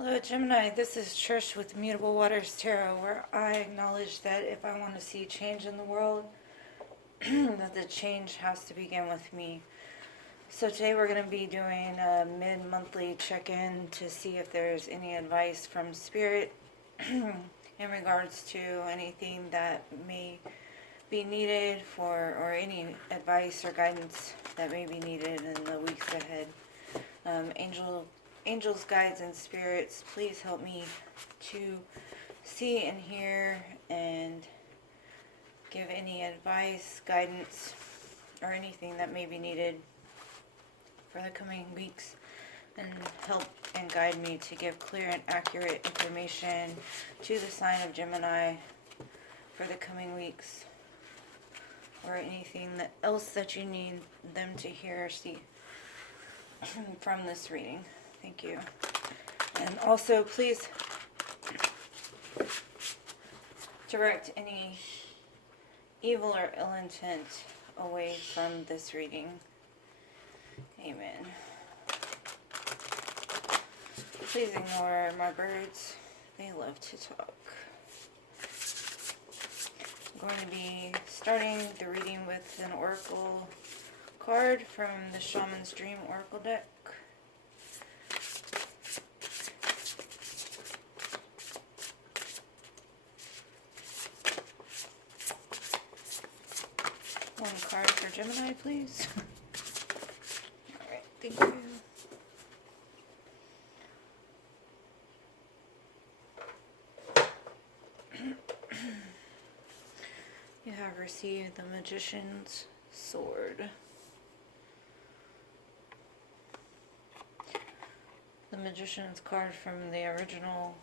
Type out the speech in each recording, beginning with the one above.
Hello, Gemini. This is Trish with Mutablewaters Tarot, where I acknowledge that if I want to see change in the world, that the change has to begin with me. So today we're going to be doing a mid-monthly check-in to see if there's any advice from Spirit in regards to anything that may be needed for, or any advice or guidance that may be needed in the weeks ahead. Angels, guides, and spirits, please help me to see and hear and give any advice, guidance, or anything that may be needed for the coming weeks, and help and guide me to give clear and accurate information to the sign of Gemini for the coming weeks, or anything else that you need them to hear or see from this reading. Thank you. And also, please direct any evil or ill intent away from this reading. Amen. Please ignore my birds. They love to talk. I'm going to be starting the reading with an oracle card from the Shaman's Dream Oracle deck. One card for Gemini, please. Alright, thank you. You have received the Magician's Sword. The Magician's card from the original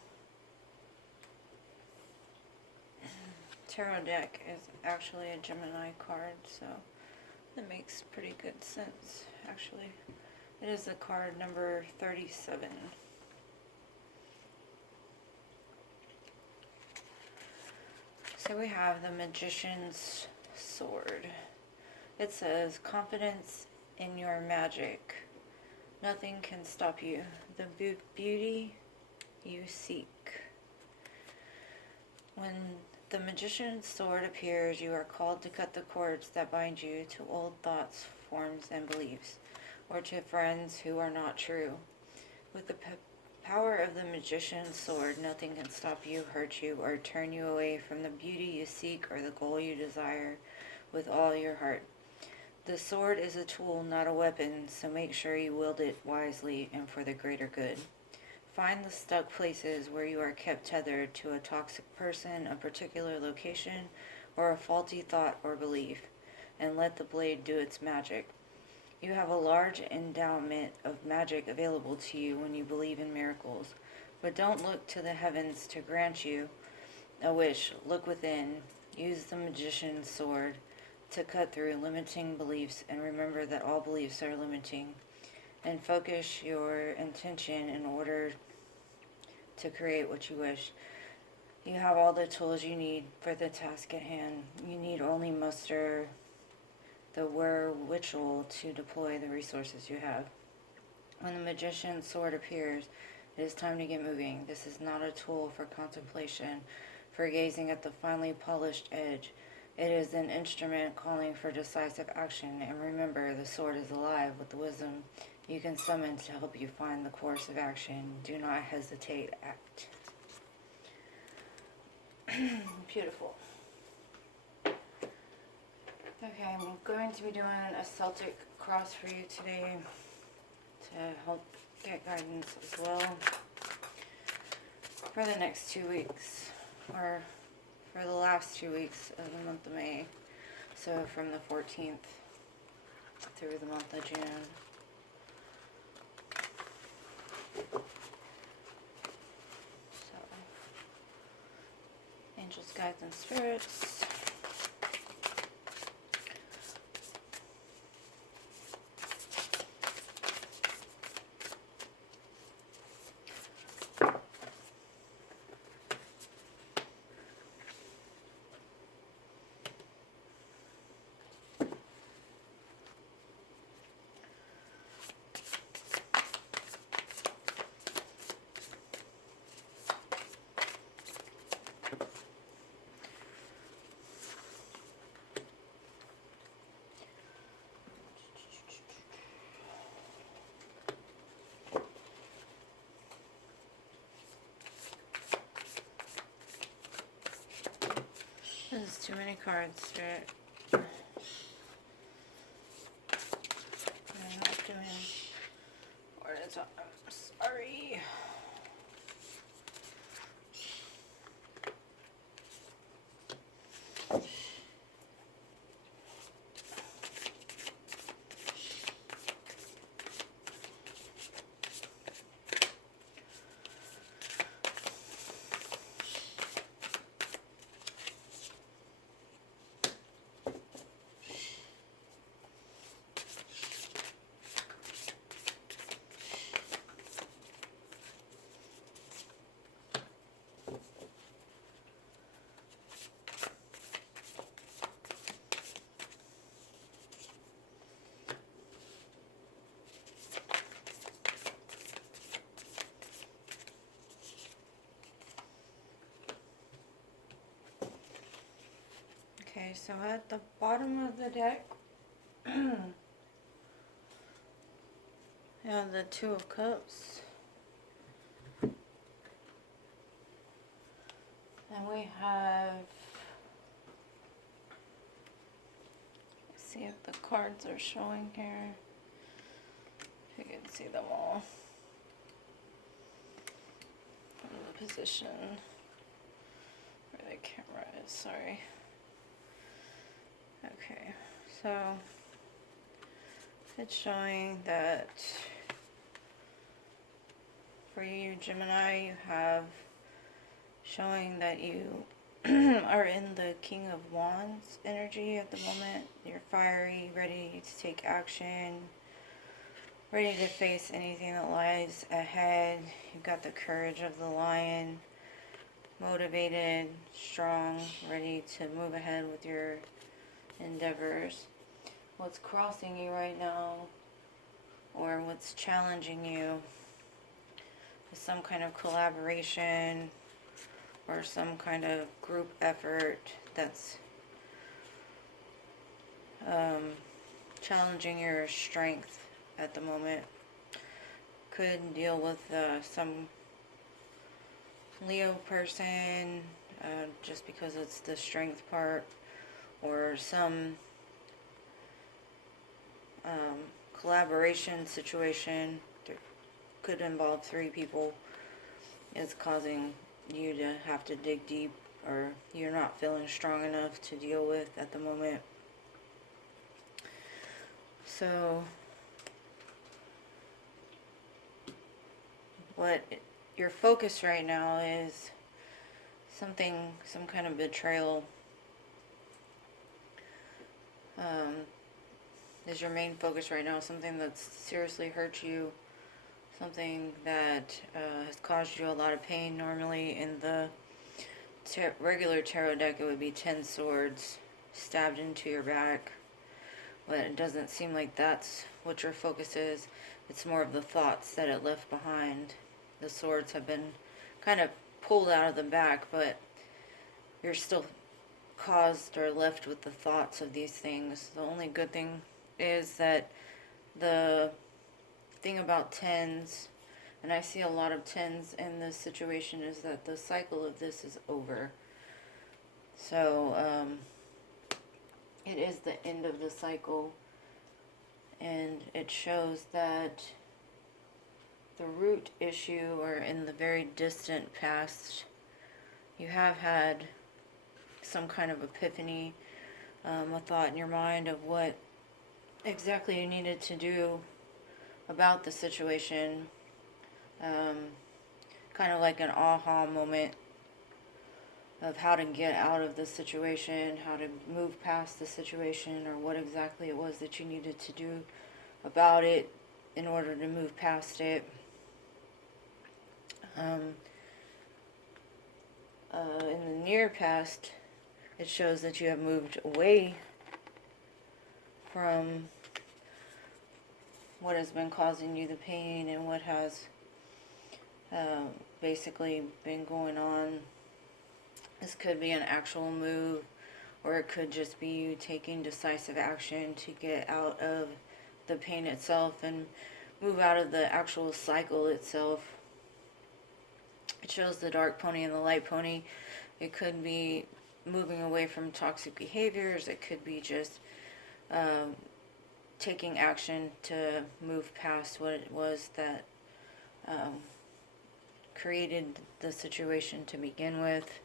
tarot deck is actually a Gemini card, so that makes pretty good sense, actually. It is the card number 37. So we have the Magician's Sword. It says, confidence in your magic. Nothing can stop you. The beauty you seek. When the Magician's Sword appears, you are called to cut the cords that bind you to old thoughts, forms, and beliefs, or to friends who are not true. With the power of the Magician's Sword, nothing can stop you, hurt you, or turn you away from the beauty you seek or the goal you desire with all your heart. The sword is a tool, not a weapon, so make sure you wield it wisely and for the greater good. Find the stuck places where you are kept tethered to a toxic person, a particular location, or a faulty thought or belief, and let the blade do its magic. You have a large endowment of magic available to you when you believe in miracles, but don't look to the heavens to grant you a wish. Look within. Use the Magician's Sword to cut through limiting beliefs, and remember that all beliefs are limiting, and focus your intention in order to create what you wish. You have all the tools you need for the task at hand. You need only muster the wherewithal to deploy the resources you have. When the Magician's Sword appears, it is time to get moving. This is not a tool for contemplation, for gazing at the finely polished edge. It is an instrument calling for decisive action, and remember, the sword is alive with the wisdom you can summon to help you find the course of action. Do not hesitate, act. Beautiful. Okay, I'm going to be doing a Celtic cross for you today to help get guidance as well for the next 2 weeks, or for the last 2 weeks of the month of May, so from the 14th through the month of June. So, angels, guides, and spirits. There's too many cards, right? I'm not doing one at a time. Sorry. Okay, so at the bottom of the deck, we have the Two of Cups. And we have, let's see if the cards are showing here. If you can see them all from the position where the camera is, sorry. Okay, so it's showing that for you, Gemini, you have showing that you are in the King of Wands energy at the moment. You're fiery, ready to take action, ready to face anything that lies ahead. You've got the courage of the lion, motivated, strong, ready to move ahead with your endeavors. What's crossing you right now, or what's challenging you, is some kind of collaboration or some kind of group effort that's challenging your strength at the moment. Could deal with some Leo person, just because it's the strength part, or some collaboration situation that could involve 3 people is causing you to have to dig deep, or you're not feeling strong enough to deal with at the moment. So what your focus right now is some kind of betrayal is your main focus right now. Something that's seriously hurt you, something that has caused you a lot of pain. Normally in the regular tarot deck it would be 10 swords stabbed into your back, but it doesn't seem like that's what your focus is. It's more of the thoughts that it left behind. The swords have been kind of pulled out of the back, but you're still caused or left with the thoughts of these things. The only good thing is that the thing about 10s, and I see a lot of 10s in this situation, is that the cycle of this is over. So it is the end of the cycle, and it shows that the root issue, or in the very distant past, you have had some kind of epiphany, a thought in your mind of what exactly you needed to do about the situation, kind of like an aha moment of how to get out of the situation, how to move past the situation, or what exactly it was that you needed to do about it in order to move past it. In the near past, it shows that you have moved away from what has been causing you the pain and what has basically been going on. This could be an actual move, or it could just be you taking decisive action to get out of the pain itself and move out of the actual cycle itself. It shows the dark pony and the light pony. It could be moving away from toxic behaviors. It could be just taking action to move past what it was that created the situation to begin with.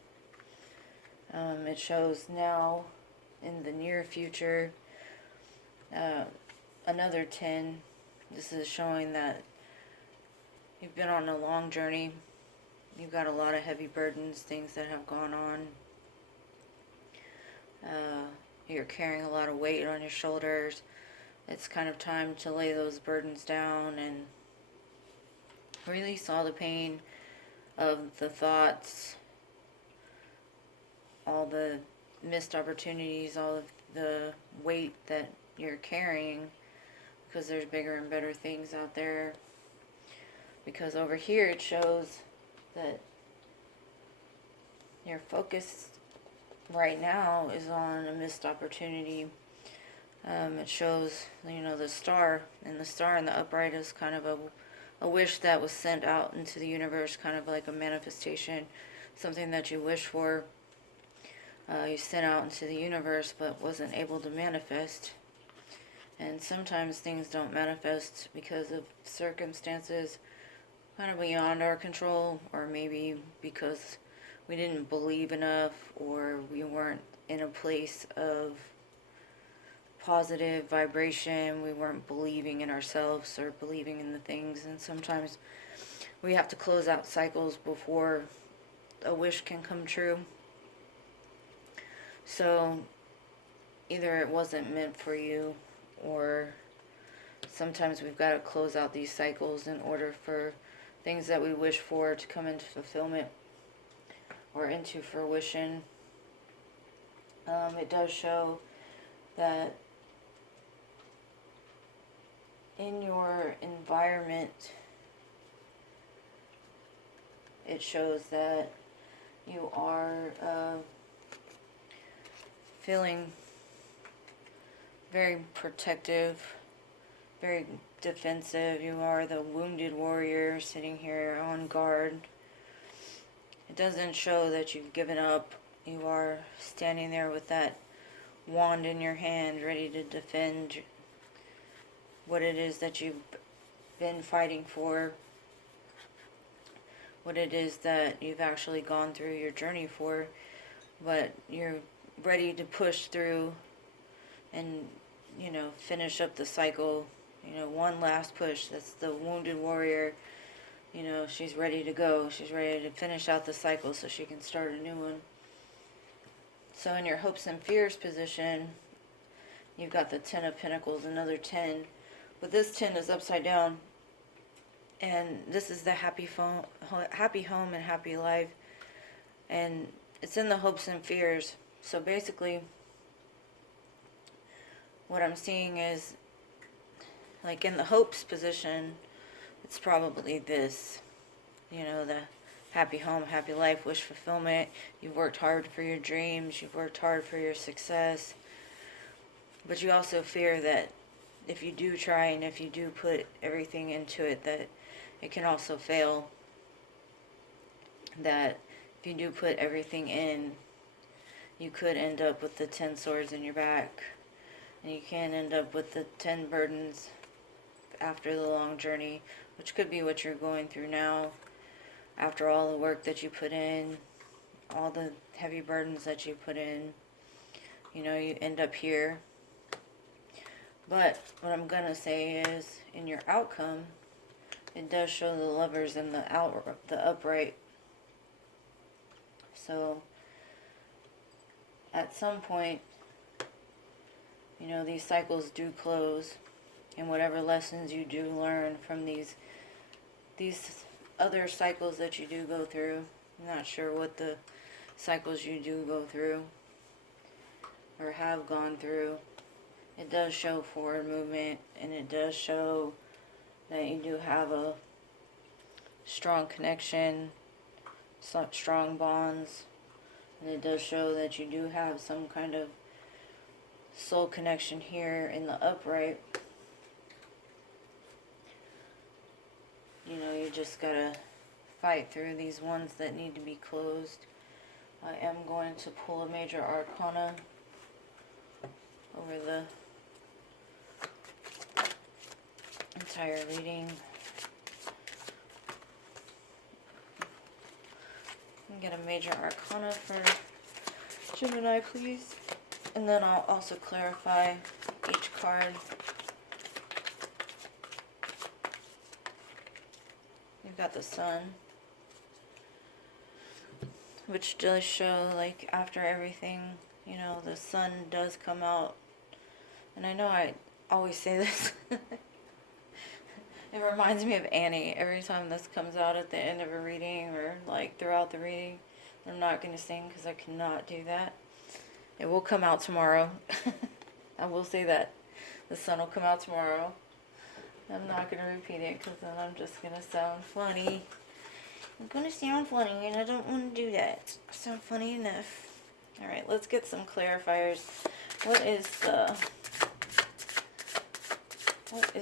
It shows now in the near future another 10. This is showing that you've been on a long journey. You've got a lot of heavy burdens, things that have gone on. You're carrying a lot of weight on your shoulders. It's kind of time to lay those burdens down and release all the pain of the thoughts, all the missed opportunities, all of the weight that you're carrying, because there's bigger and better things out there. Because over here it shows that your focus right now is on a missed opportunity. It shows, the star, and the star in the upright is kind of a wish that was sent out into the universe, kind of like a manifestation, something that you wish for. You sent out into the universe but wasn't able to manifest. And sometimes things don't manifest because of circumstances kind of beyond our control, or maybe because we didn't believe enough, or we weren't in a place of positive vibration. We weren't believing in ourselves or believing in the things. And sometimes we have to close out cycles before a wish can come true. So either it wasn't meant for you, or sometimes we've got to close out these cycles in order for things that we wish for to come into fulfillment or into fruition. It does show that in your environment, it shows that you are feeling very protective, very defensive. You are the wounded warrior sitting here on guard. It doesn't show that you've given up. You are standing there with that wand in your hand, ready to defend what it is that you've been fighting for, what it is that you've actually gone through your journey for, but you're ready to push through and, finish up the cycle. One last push. That's the wounded warrior. She's ready to go. She's ready to finish out the cycle so she can start a new one. So in your hopes and fears position, you've got the 10 of Pentacles, another 10. But this 10 is upside down. And this is the happy home and happy life. And it's in the hopes and fears. So basically, what I'm seeing is, like in the hopes position, it's probably this, the happy home, happy life, wish fulfillment. You've worked hard for your dreams. You've worked hard for your success. But you also fear that if you do try and if you do put everything into it, that it can also fail. That if you do put everything in, you could end up with the 10 swords in your back. And you can end up with the 10 burdens after the long journey, which could be what you're going through now. After all the work that you put in, all the heavy burdens that you put in, you end up here. But what I'm going to say is, in your outcome, it does show the Lovers in the upright. So at some point, these cycles do close, and whatever lessons you do learn from these other cycles that you do go through. I'm not sure what the cycles you do go through or have gone through. It does show forward movement, and it does show that you do have a strong connection, some strong bonds, and it does show that you do have some kind of soul connection here in the upright. You just gotta fight through these ones that need to be closed. I am going to pull a major arcana over the entire reading. Get a major arcana for Gemini, please. And then I'll also clarify each card. You've got the Sun, which does show, like, after everything, you know, the Sun does come out. And I know I always say this. It reminds me of Annie every time this comes out at the end of a reading or like throughout the reading. I'm not going to sing because I cannot do that. It will come out tomorrow. I will say that. The sun will come out tomorrow. I'm not going to repeat it because then I'm just going to sound funny. I'm going to sound funny and I don't want to do that. I sound funny enough. Alright, let's get some clarifiers. What is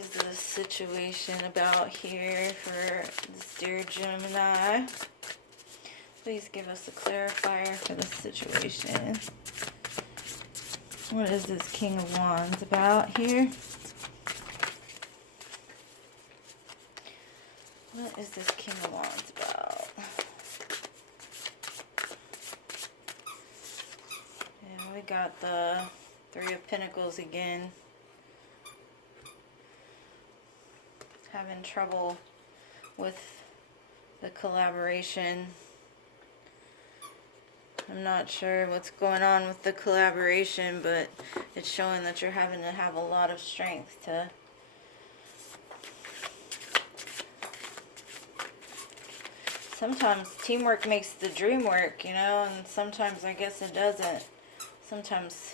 the situation about here for this dear Gemini? Please give us a clarifier for the situation. What is this King of Wands about here? What is this King of Wands about? Yeah, we got the Three of Pentacles again. Having trouble with the collaboration. I'm not sure what's going on with the collaboration, but it's showing that you're having to have a lot of strength to sometimes teamwork makes the dream work, you know, and sometimes I guess it doesn't. Sometimes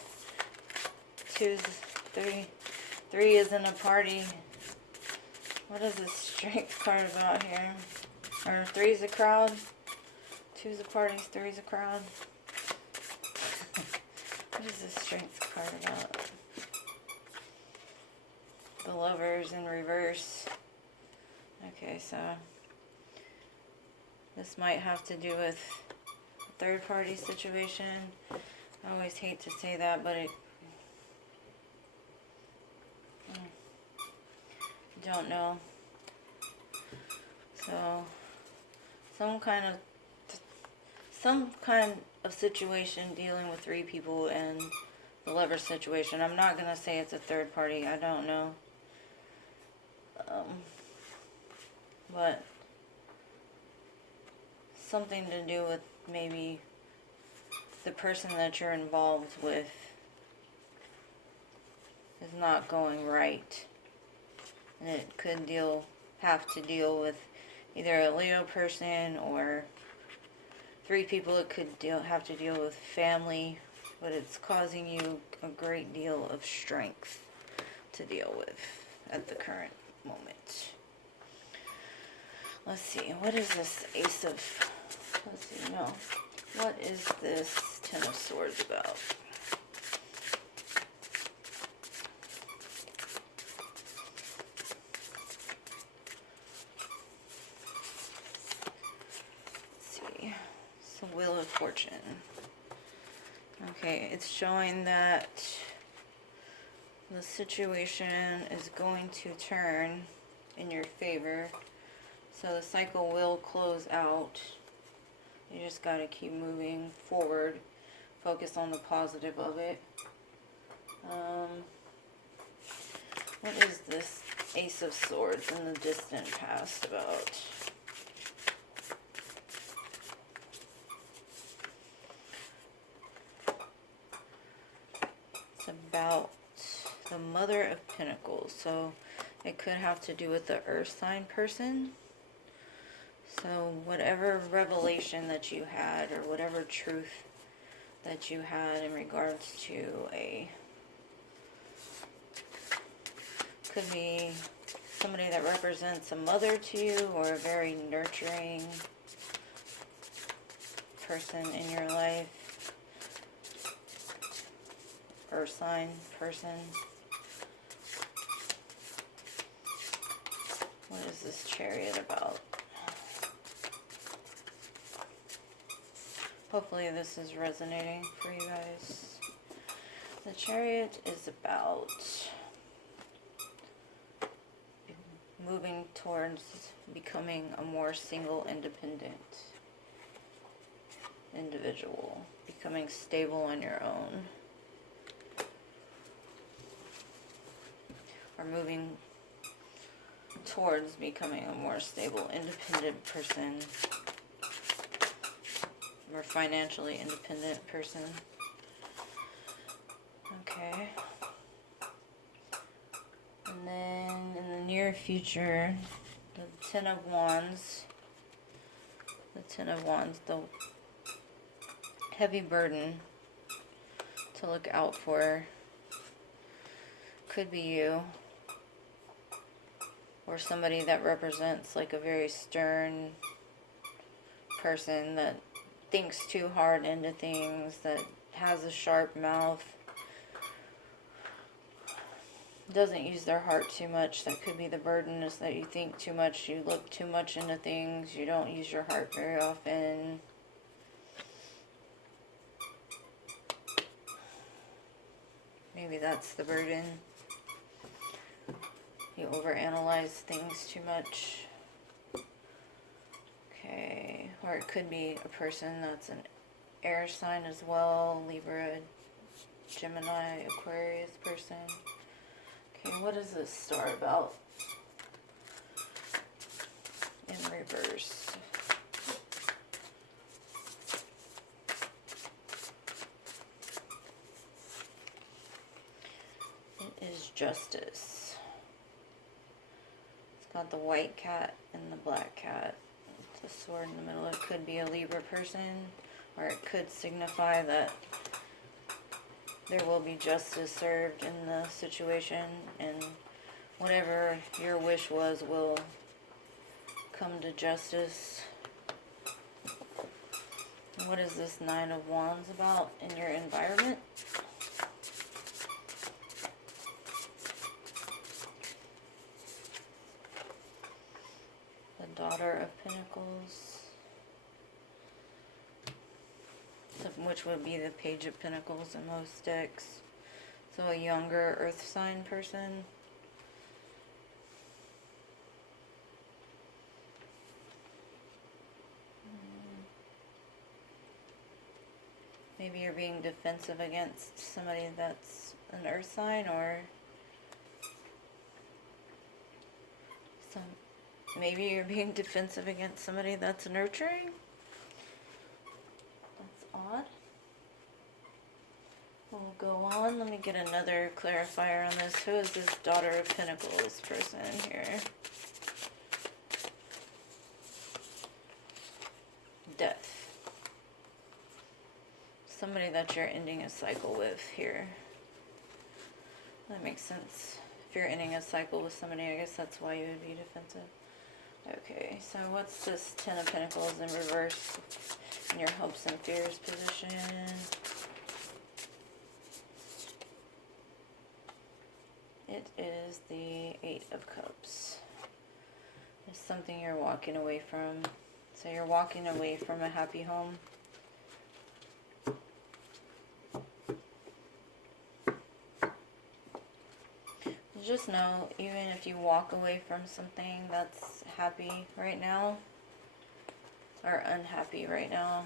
three isn't a party. What is this strength card about here? Or three's a crowd? Two's a party, three's a crowd. What is this strength card about? The Lovers in reverse. Okay, so this might have to do with a third party situation. I always hate to say that, but it don't know. So some kind of situation dealing with three people and the Lover situation. I'm not gonna say it's a third party. I don't know. But something to do with maybe the person that you're involved with is not going right. And it could have to deal with either a Leo person or three people. It could have to deal with family, but it's causing you a great deal of strength to deal with at the current moment. Let's see, what is this Ace of, let's see, no. What is this Ten of Swords about? Wheel of Fortune. Okay, it's showing that the situation is going to turn in your favor. So the cycle will close out. You just got to keep moving forward. Focus on the positive of it. What is this Ace of Swords in the distant past about? About the Mother of Pentacles. So it could have to do with the earth sign person. So whatever revelation that you had or whatever truth that you had in regards to could be somebody that represents a mother to you or a very nurturing person in your life. Earth sign person. What is this Chariot about? Hopefully this is resonating for you guys. The Chariot is about moving towards becoming a more single, independent individual, becoming stable on your own, or moving towards becoming a more stable, independent person, or financially independent person. Okay. And then in the near future, the Ten of Wands, the heavy burden to look out for could be you, or somebody that represents like a very stern person that thinks too hard into things, that has a sharp mouth, doesn't use their heart too much. That could be the burden, is that you think too much, you look too much into things, you don't use your heart very often. Maybe that's the burden. You overanalyze things too much. Okay, or it could be a person that's an air sign as well, Libra, Gemini, Aquarius person. Okay, what is this star about in reverse? It is Justice. It's got the white cat and the black cat. The sword in the middle. It could be a Libra person, or it could signify that there will be justice served in the situation, and whatever your wish was will come to justice. What is this Nine of Wands about in your environment? The Daughter of Pentacles, which would be the Page of Pentacles in most decks. So a younger earth sign person. Maybe you're being defensive against somebody that's an earth sign, or maybe you're being defensive against somebody that's nurturing. That's odd. We'll go on. Let me get another clarifier on this. Who is this Daughter of Pentacles person here? Death. Somebody that you're ending a cycle with here. That makes sense. If you're ending a cycle with somebody, I guess that's why you would be defensive. Okay, so what's this Ten of Pentacles in reverse in your hopes and fears position? It is the Eight of Cups. It's something you're walking away from. So you're walking away from a happy home. Just know, even if you walk away from something that's happy right now, or unhappy right now,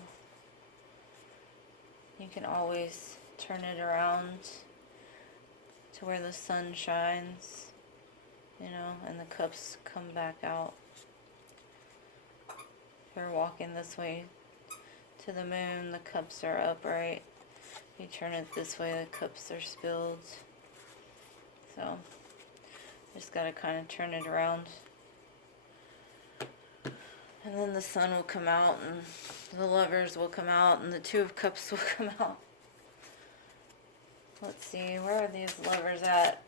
you can always turn it around to where the sun shines, you know, and the cups come back out. If you're walking this way to the moon, the cups are upright. If you turn it this way, the cups are spilled. So just got to kind of turn it around. And then the sun will come out, and the Lovers will come out, and the Two of Cups will come out. Let's see, where are these Lovers at?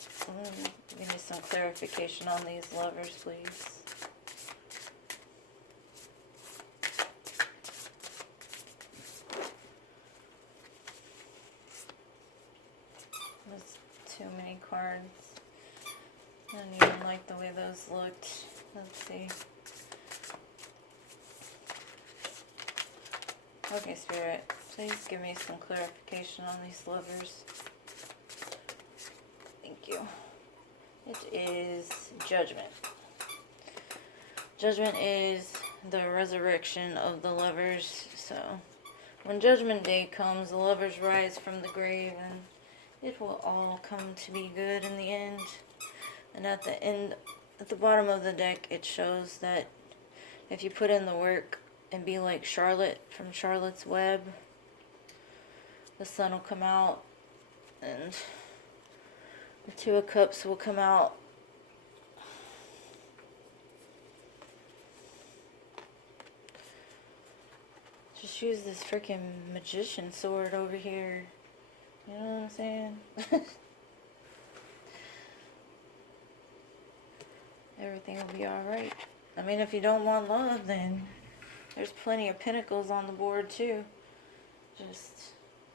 Give me some clarification on these Lovers, please. There's too many cards. I don't even like the way those looked. Let's see. Okay, Spirit, please give me some clarification on these lovers. Thank you. It is Judgment. Judgment is the resurrection of the lovers. So, when Judgment Day comes, the lovers rise from the grave, and it will all come to be good in the end. And at the end, at the bottom of the deck, it shows that if you put in the work and be like Charlotte from Charlotte's Web, the sun will come out, and the Two of Cups will come out. Just use this freaking magician sword over here. You know what I'm saying? Everything will be alright. I mean, if you don't want love, then there's plenty of pentacles on the board too. Just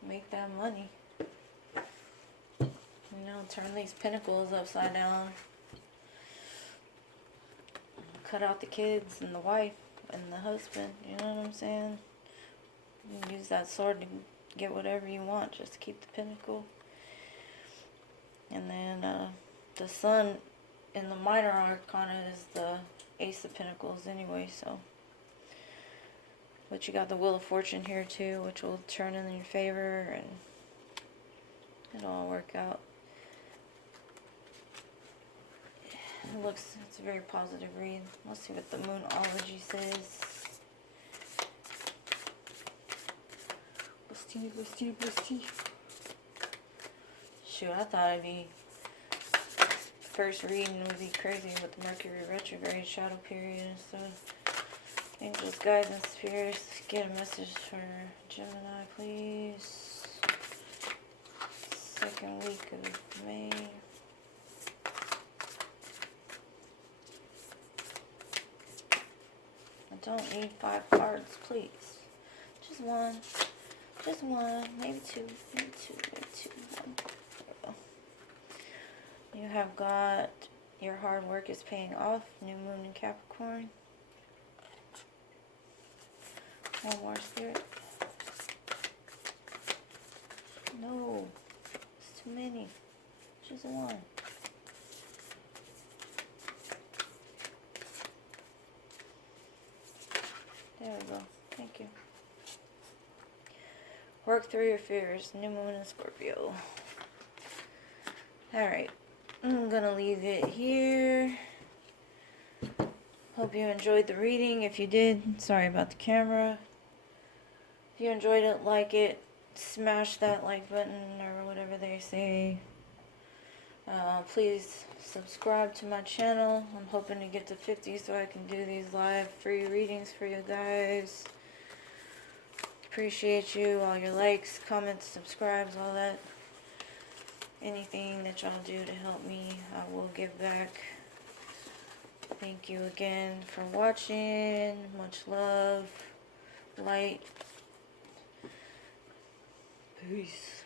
make that money. You know, turn these pentacles upside down. Cut out the kids and the wife and the husband. You know what I'm saying? You can use that sword to get whatever you want. Just keep the pentacle. And then the sun in the minor arcana is the Ace of Pentacles anyway, so. But you got the Wheel of Fortune here too, which will turn in your favor, and it'll all work out. It's a very positive read. Let's see what the Moonology says. Busty. Shoot, I thought I'd be... First reading would be crazy with the Mercury retrograde shadow period and stuff. Angels, guides, and spirits, get a message for Gemini, please. Second week of May. I don't need 5 cards, please. Just one. Just one. Maybe two. Maybe two. One. There we go. You have got your hard work is paying off. New moon in Capricorn. One more, Spirit. No. It's too many. Just one. There we go. Thank you. Work through your fears. New moon in Scorpio. Alright. I'm going to leave it here. Hope you enjoyed the reading. If you did, sorry about the camera. If you enjoyed it, like it. Smash that like button or whatever they say. Please subscribe to my channel. I'm hoping to get to 50 so I can do these live free readings for you guys. Appreciate you, all your likes, comments, subscribes, all that. Anything that y'all do to help me, I will give back. Thank you again for watching. Much love, light. Peace.